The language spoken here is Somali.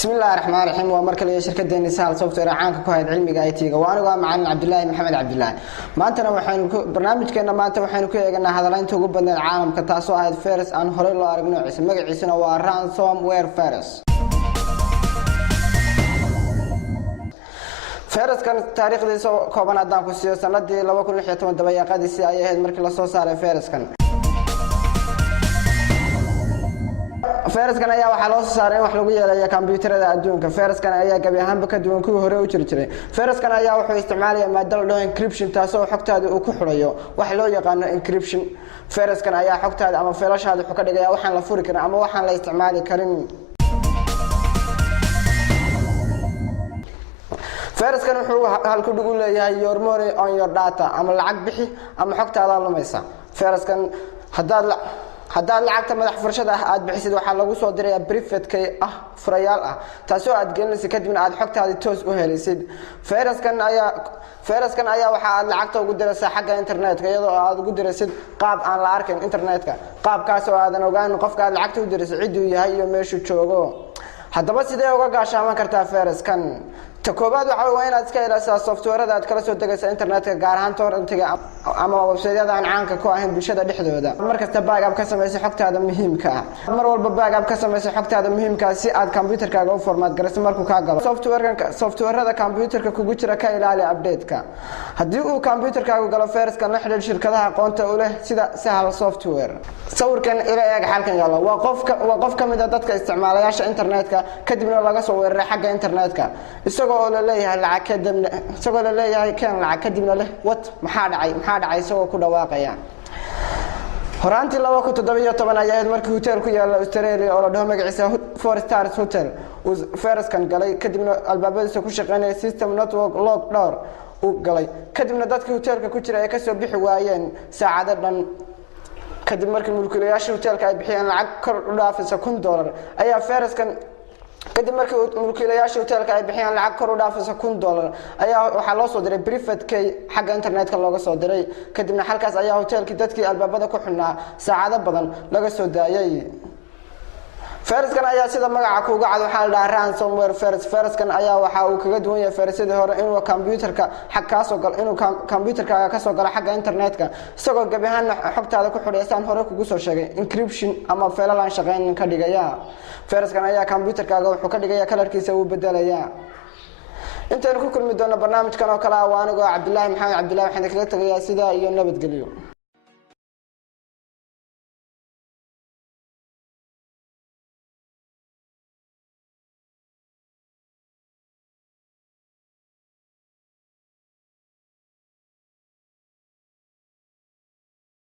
بسم الله الرحمن الرحيم ومركل شركة نسال سوفتوير عانك ku hayd cilmiga IT-ga waaniga macallin Cabdullaahi Maxamed Cabdullaahi maantana waxaan barnaamijkeena maanta waxaan ku eegnaa hadalaynta ugu badan caalamka taasoo ahayd virus aan hore loo arag noociisa magaciisuna waa ransomware virus viruskan taariikhdiisa kooban hadaan ku siiyo sanadii 2016 dabayaaqadiisii ay ahayd markii la soo saaray viruskan viruskan ayaa waxa loo saaray in wax lagu yeelayo kombiyuutarada adduunka viruskan ayaa gabi ahaanba ka duwan kuwii hore u jiray viruskan ayaa wuxuu isticmaalayaa maadada loo encryption taasoo xogtaada uu ku xurayo wax loo yaqaan encryption viruskan ayaa xogtaada ama faylashaada wuxuu ka dhigayaa waxaan la furi karin ama waxaan la isticmaali karin viruskan wuxuu halku dhigu leeyahay your money on your data ama lacag bixi ama xogtaada lumaysa viruskan haddaad lacagta madax furashada aad bixisid waxa lagu soo dirayaa private key furayaal taasoo aad gelinaysid kadibna aad xogtaada toos u helaysid viruskan ayaa waxa aad lacagta ugu diraysaa xagga internetka iyadoo aad ugu diraysid qaab aan la arkin internetka qaabkaas oo aadan ogaan qofka aad lacagta u diraysid ciduu yahay iyo meeshuu joogo haddaba sidee uga gaashaaman kartaa viruskan تكوبات وحوين أتكلم على software هذا أتكلم سوى تجلس إنترنت كجارهان تور أنتج أما وبسيط هذا عن عنك كواهن بشدة لحده هذا مركز تباع أب كسم يسي حكت هذا مهم كا مر والباع أب كسم يسي حكت هذا مهم كا سي عاد كمبيوتر كجو فورمات جرس مركو كجل software هذا كمبيوتر ككوجتر كايل على أبديت كا هديو كمبيوتر كجو جل فيرس كان نحل الشركة ها قانت أوله سيدا سهل software صور كان إلى حال كان يلا وقف كم إذا دتك استعمال ياش إنترنت كا كدبنا لقى صور حاجة إنترنت كا سقول ليه العكدم سقول ليه كان العكدم له وات محاد عي سوى كل واقع هرانتي لو كنت دبيو طبعا أيام مركي هوتيل كي أستراليا أو ده مجلس فور ستارز هوتيل وفارس كان قالي كدمنا الباب سكوش غني سيستم نتورك لوك دور وقالي كدمنا دتك هوتيل كوتشر يكسر بحوايين ساعدنا كدم مركي ملكياش هوتيل كاي بحيان العكر رافس $1 أيها فارس كان kadib markii mulkiilayaasha hotelka ay bixiyaan lacag kor u dhaafaysa $1 ayaa waxa loo soo diray private key xagga internetka looga soo diray kadibna halkaas ayaa hotelkii dadkii albaabada ku xunaa saacado badan laga soo daayay viruskan ayaa sida magaca kuuga cad waxa la dhahaa ransomware viruskan ayaa waxa uu kaga duwan yahay virusyada hore inuu kombiyuutarka xag ka soo gal inuu kombiyuutarkaaga ka soo galo xagga internetka isagoo gabi ahaan xogtaada ku xidhaysan hore kugu soo sheegay encryption ama faylal aan shaqeyn ka dhigaya viruskan ayaa kombiyuutarkaaga wuxuu ka dhigayaa kalarkiisa uu bedelayaa intaan ku kulmi doono barnaamijkan oo kala ah waaniga Cabdullaahi Maxamed Cabdullaahi waxaan kaga tagayaa sida iyo nabadgelyo